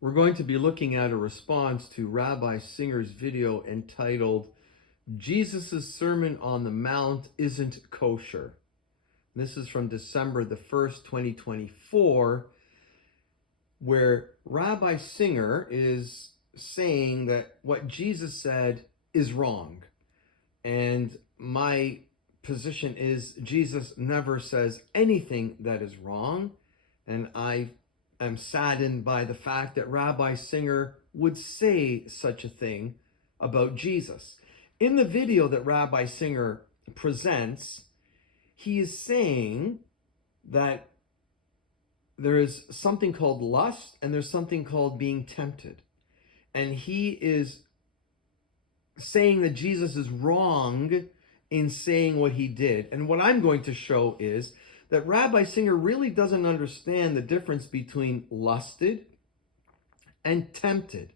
We're going to be looking at a response to Rabbi Singer's video entitled, Jesus' Sermon on the Mount Isn't Kosher. This is from December the 1st, 2024, where Rabbi Singer is saying that what Jesus said is wrong. And my position is Jesus never says anything that is wrong. And I am saddened by the fact that Rabbi Singer would say such a thing about Jesus. In the video that Rabbi Singer presents, he is saying that there is something called lust and there's something called being tempted. And he is saying that Jesus is wrong in saying what he did. And what I'm going to show is that Rabbi Singer really doesn't understand the difference between lusted and tempted.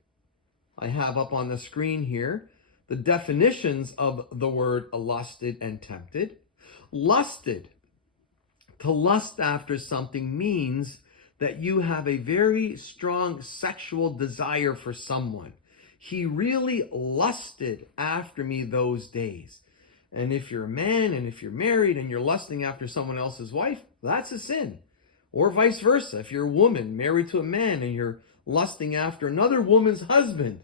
I have up on the screen here the definitions of the word lusted and tempted. Lusted, to lust after something, means that you have a very strong sexual desire for someone. He really lusted after me those days. And if you're a man and if you're married and you're lusting after someone else's wife, that's a sin. Or vice versa. If you're a woman married to a man and you're lusting after another woman's husband,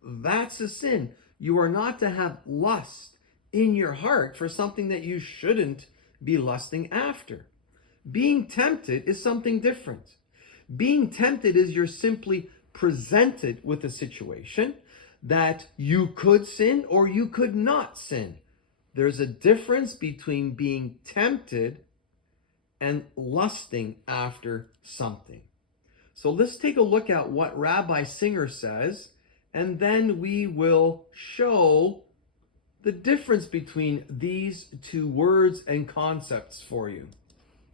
that's a sin. You are not to have lust in your heart for something that you shouldn't be lusting after. Being tempted is something different. Being tempted is you're simply presented with a situation that you could sin or you could not sin. There's a difference between being tempted and lusting after something. So let's take a look at what Rabbi Singer says, and then we will show the difference between these two words and concepts for you.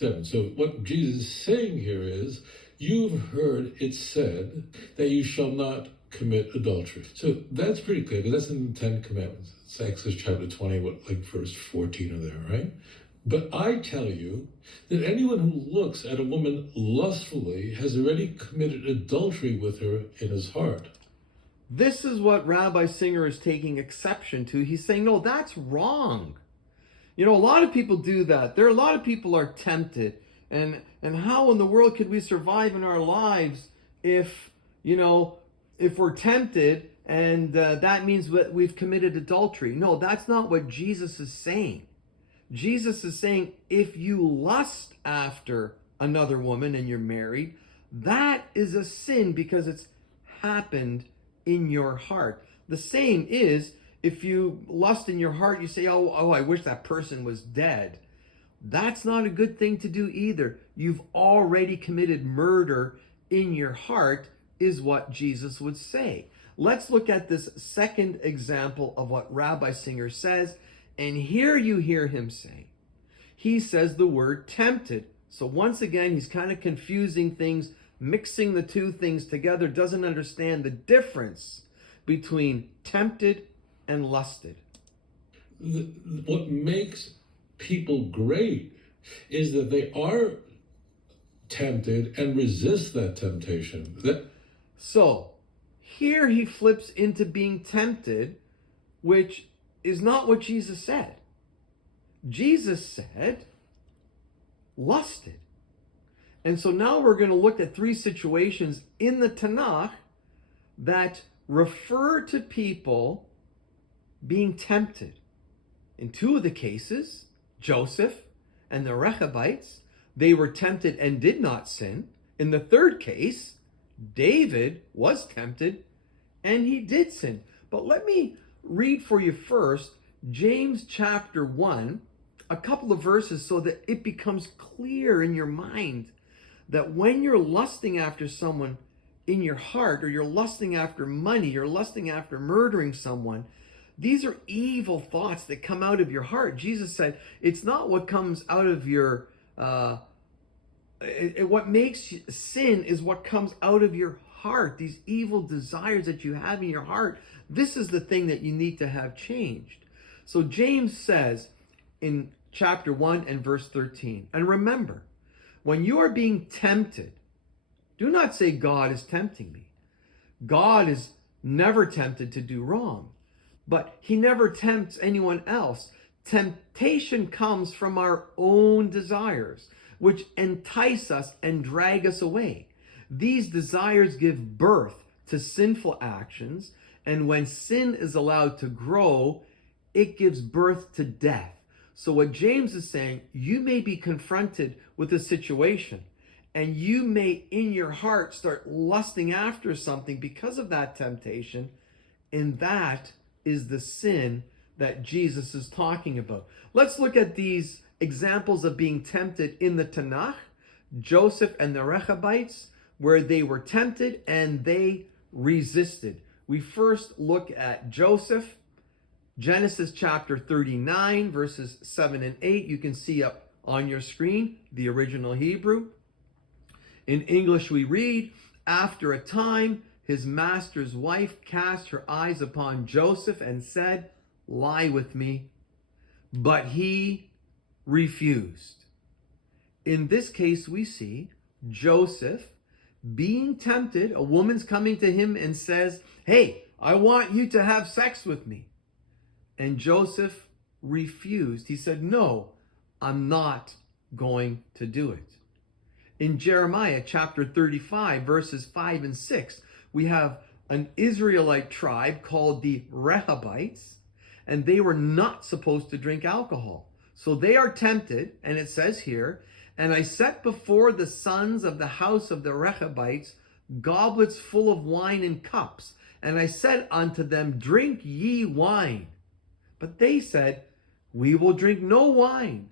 So what Jesus is saying here is, you've heard it said that you shall not commit adultery. So that's pretty clear, because that's in the Ten Commandments. It's Exodus chapter 20, verse 14 are there, right? But I tell you that anyone who looks at a woman lustfully has already committed adultery with her in his heart. This is what Rabbi Singer is taking exception to. He's saying, no, that's wrong. You know, a lot of people do that. There are a lot of people are tempted. And how in the world could we survive in our lives if we're tempted and that means that we've committed adultery? No, that's not what Jesus is saying. Jesus is saying if you lust after another woman and you're married, that is a sin because it's happened in your heart. The same is if you lust in your heart, you say, oh, I wish that person was dead. That's not a good thing to do either. You've already committed murder in your heart, is what Jesus would say. Let's look at this second example of what Rabbi Singer says. And here you hear him say, he says the word tempted. So once again, he's kind of confusing things, mixing the two things together, doesn't understand the difference between tempted and lusted. What makes people great is that they are tempted and resist that temptation. So here he flips into being tempted, which is not what Jesus said. Jesus said lusted. And so now we're going to look at three situations in the Tanakh that refer to people being tempted. In two of the cases, Joseph and the Rechabites, they were tempted and did not sin. In the third case, David was tempted and he did sin. But let me read for you first James chapter 1, a couple of verses so that it becomes clear in your mind that when you're lusting after someone in your heart, or you're lusting after money, you're lusting after murdering someone, these are evil thoughts that come out of your heart. Jesus said, it's not what comes out of your, what makes sin is what comes out of your heart. These evil desires that you have in your heart, this is the thing that you need to have changed. So James says in chapter 1 and verse 13, and remember, when you are being tempted, do not say God is tempting me. God is never tempted to do wrong, but he never tempts anyone else. Temptation comes from our own desires, which entice us and drag us away. These desires give birth to sinful actions, and when sin is allowed to grow, it gives birth to death. So what James is saying, you may be confronted with a situation, and you may in your heart start lusting after something because of that temptation, and that is the sin that Jesus is talking about. Let's look at these examples of being tempted in the Tanakh. Joseph and the Rechabites, where they were tempted and they resisted. We first look at Joseph, Genesis chapter 39, verses 7 and 8. You can see up on your screen the original Hebrew. In English we read, after a time, his master's wife cast her eyes upon Joseph and said, lie with me. But he refused. In this case, we see Joseph being tempted. A woman's coming to him and says, hey, I want you to have sex with me. And Joseph refused. He said, no, I'm not going to do it. In Jeremiah chapter 35, verses 5 and 6, we have an Israelite tribe called the Rehabites, and they were not supposed to drink alcohol. So they are tempted, and it says here, and I set before the sons of the house of the Rehabites goblets full of wine and cups, and I said unto them, drink ye wine. But they said, we will drink no wine.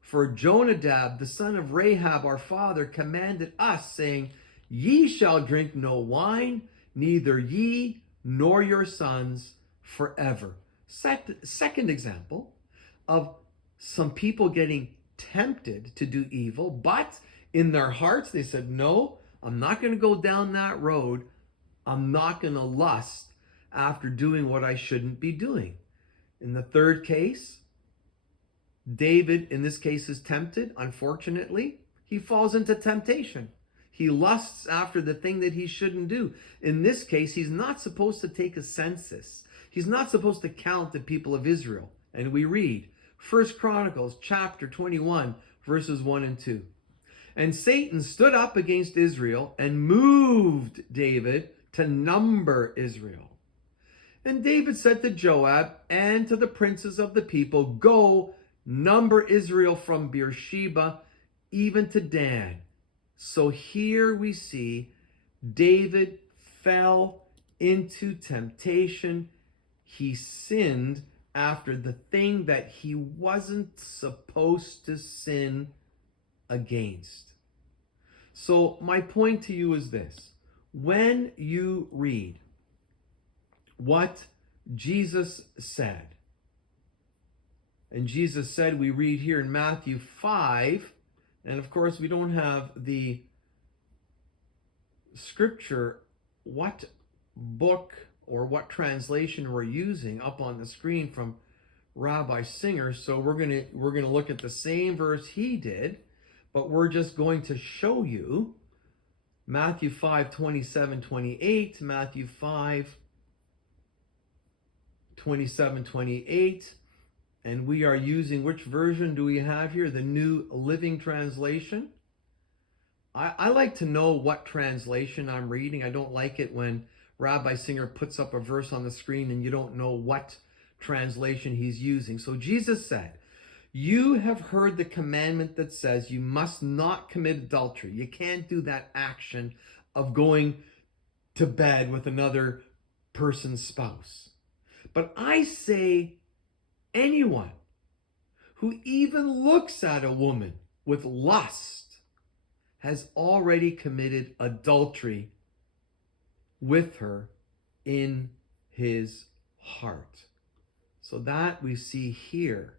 For Jonadab, the son of Rahab, our father, commanded us, saying, ye shall drink no wine, neither ye nor your sons forever. Second example of some people getting tempted to do evil, but in their hearts they said, no, I'm not going to go down that road. I'm not going to lust after doing what I shouldn't be doing. In the third case, David, in this case, is tempted. Unfortunately, he falls into temptation. He lusts after the thing that he shouldn't do. In this case, he's not supposed to take a census. He's not supposed to count the people of Israel. And we read 1 Chronicles chapter 21, verses 1 and 2. And Satan stood up against Israel and moved David to number Israel. And David said to Joab and to the princes of the people, go, number Israel from Beersheba even to Dan. So here we see David fell into temptation. He sinned after the thing that he wasn't supposed to sin against. So my point to you is this. When you read what Jesus said, and Jesus said, we read here in Matthew 5, and of course we don't have the scripture, what book or what translation we're using up on the screen from Rabbi Singer. So we're gonna look at the same verse he did, but we're just going to show you Matthew 5, 27, 28, Matthew 5, 27, 28. And we are using, which version do we have here? The New Living Translation. I like to know what translation I'm reading. I don't like it when Rabbi Singer puts up a verse on the screen and you don't know what translation he's using. So Jesus said, you have heard the commandment that says you must not commit adultery. You can't do that action of going to bed with another person's spouse. But I say, anyone who even looks at a woman with lust has already committed adultery with her in his heart. So that we see here.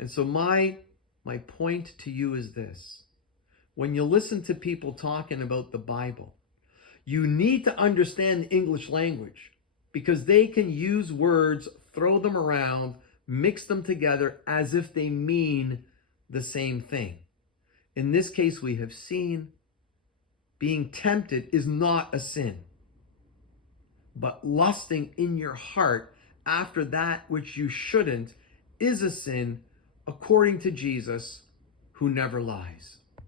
And so my point to you is this. When you listen to people talking about the Bible, you need to understand the English language because they can use words, throw them around, mix them together as if they mean the same thing. In this case, we have seen being tempted is not a sin. but lusting in your heart after that which you shouldn't is a sin according to Jesus, who never lies.